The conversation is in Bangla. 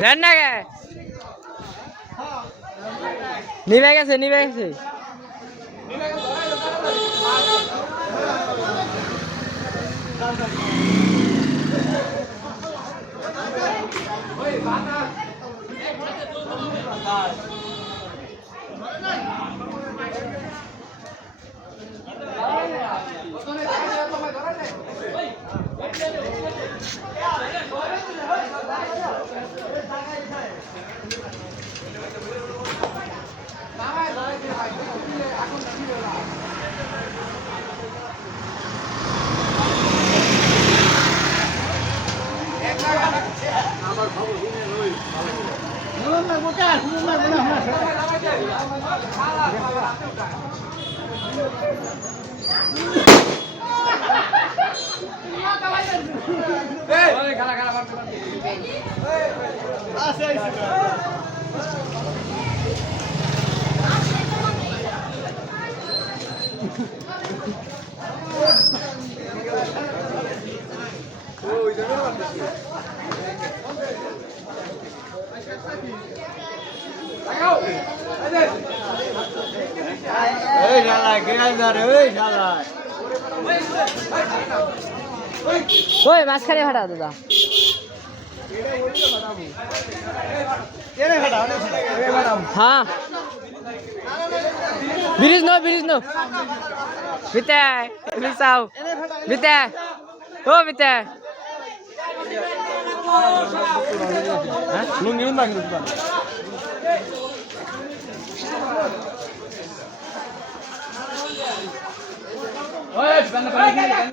দেন না কে নিভে গেছে নিভে গেছে ওই মাঝখানে ফাটা দাদা হ্যাঁ ব্রিজ নো বিতে বিসাও বিতে ও বিতে লুঙ্গি না কিন্তু ওই বান্দা পানি